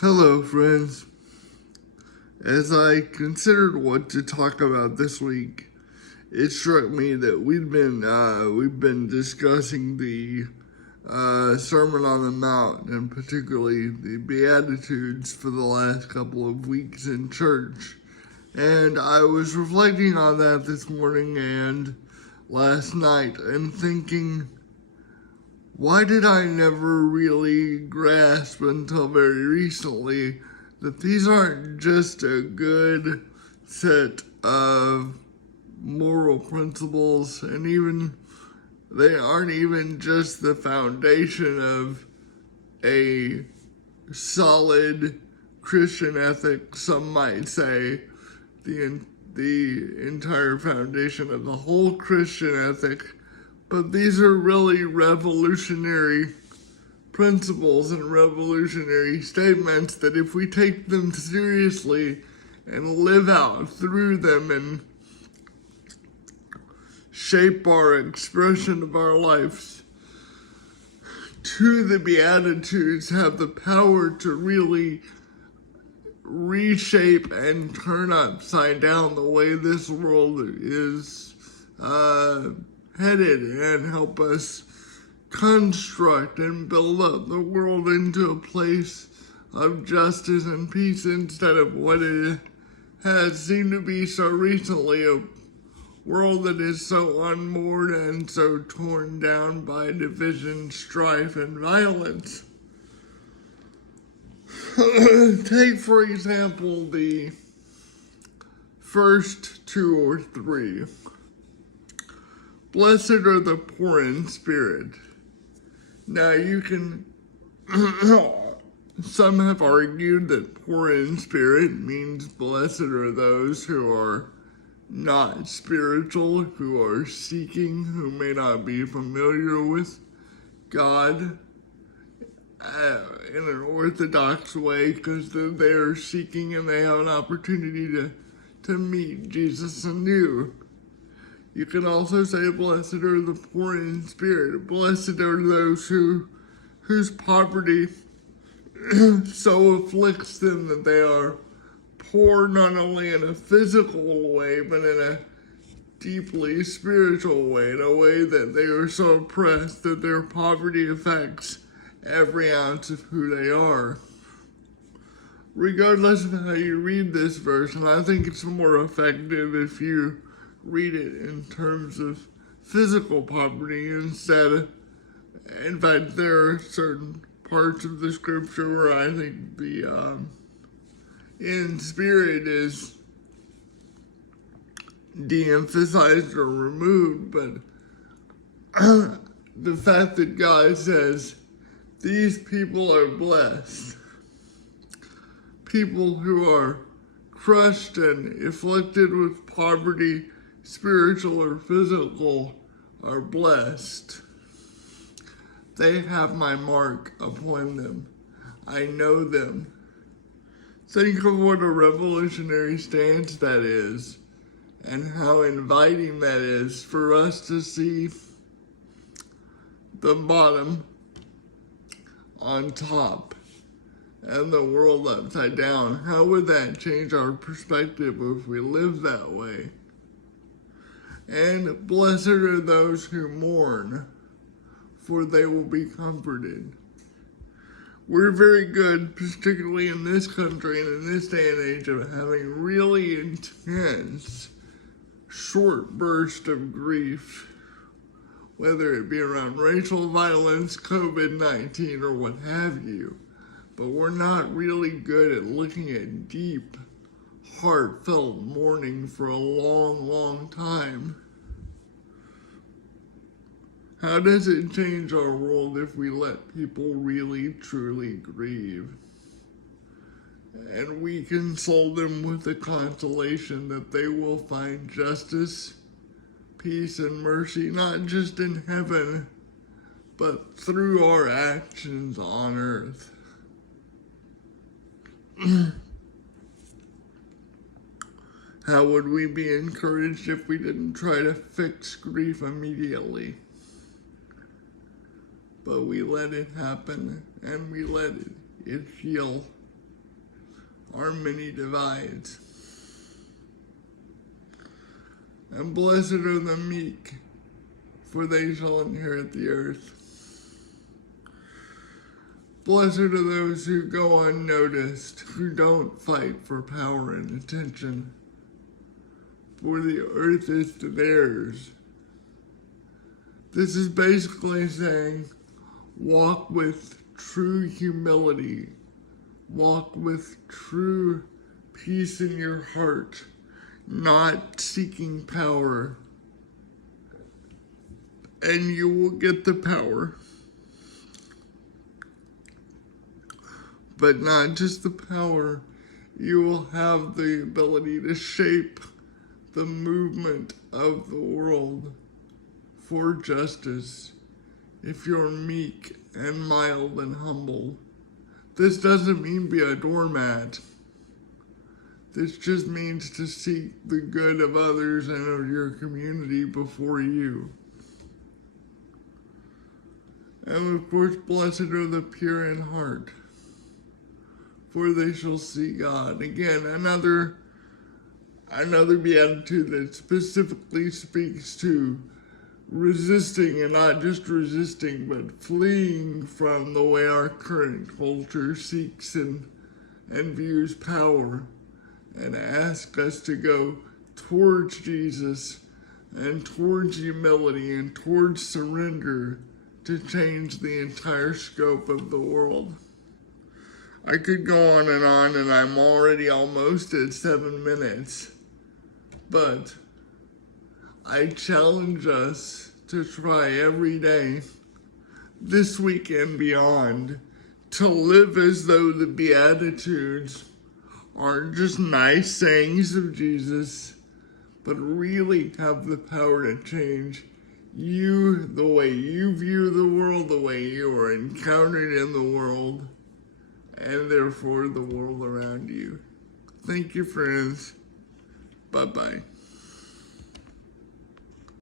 Hello, friends. As I considered what to talk about this week, it struck me that we've been discussing the Sermon on the Mount, and particularly the beatitudes, for the last couple of weeks in church. And I was reflecting on that this morning and last night, and thinking, why did I never really grasp until very recently that these aren't just a good set of moral principles, and even they aren't even just the foundation of a solid Christian ethic, some might say, the entire foundation of the whole Christian ethic, but these are really revolutionary principles and revolutionary statements that if we take them seriously and live out through them and shape our expression of our lives to the Beatitudes, have the power to really reshape and turn upside down the way this world is headed, and help us construct and build up the world into a place of justice and peace, instead of what it has seemed to be so recently, a world that is so unmoored and so torn down by division, strife, and violence. Take, for example, the first two or three. Blessed are the poor in spirit. Now you can, some have argued that poor in spirit means blessed are those who are not spiritual, who are seeking, who may not be familiar with God in an orthodox way, because they're seeking and they have an opportunity to meet Jesus anew. You can also say, blessed are the poor in spirit. Blessed are those whose poverty so afflicts them that they are poor, not only in a physical way, but in a deeply spiritual way, in a way that they are so oppressed that their poverty affects every ounce of who they are. Regardless of how you read this verse, and I think it's more effective if you read it in terms of physical poverty instead of, in fact, there are certain parts of the scripture where I think the in spirit is de-emphasized or removed, but the fact that God says these people are blessed, people who are crushed and afflicted with poverty, spiritual or physical, are blessed. They have my mark upon them. I know them. Think of what a revolutionary stance that is, and how inviting that is for us to see the bottom on top and the world upside down. How would that change our perspective if we live that way? And blessed are those who mourn, for they will be comforted. We're very good, particularly in this country and in this day and age, of having really intense, short bursts of grief, whether it be around racial violence, COVID-19, or what have you. But we're not really good at looking at deep, heartfelt mourning for a long, long time. How does it change our world if we let people really, truly grieve? And we console them with the consolation that they will find justice, peace, and mercy, not just in heaven, but through our actions on earth. How would we be encouraged if we didn't try to fix grief immediately? But we let it happen, and we let it heal our many divides. And blessed are the meek, for they shall inherit the earth. Blessed are those who go unnoticed, who don't fight for power and attention, for the earth is theirs. This is basically saying, walk with true humility, walk with true peace in your heart, not seeking power, and you will get the power. But not just the power, you will have the ability to shape the movement of the world for justice if you're meek and mild and humble. This doesn't mean be a doormat. This just means to seek the good of others and of your community before you. And of course, blessed are the pure in heart, for they shall see God. Again, another beatitude that specifically speaks to resisting, and not just resisting, but fleeing from the way our current culture seeks and views power, and asks us to go towards Jesus and towards humility and towards surrender to change the entire scope of the world. I could go on, and I'm already almost at 7 minutes. But I challenge us to try every day, this week and beyond, to live as though the Beatitudes aren't just nice sayings of Jesus, but really have the power to change you, the way you view the world, the way you are encountered in the world, and therefore the world around you. Thank you, friends. Bye-bye.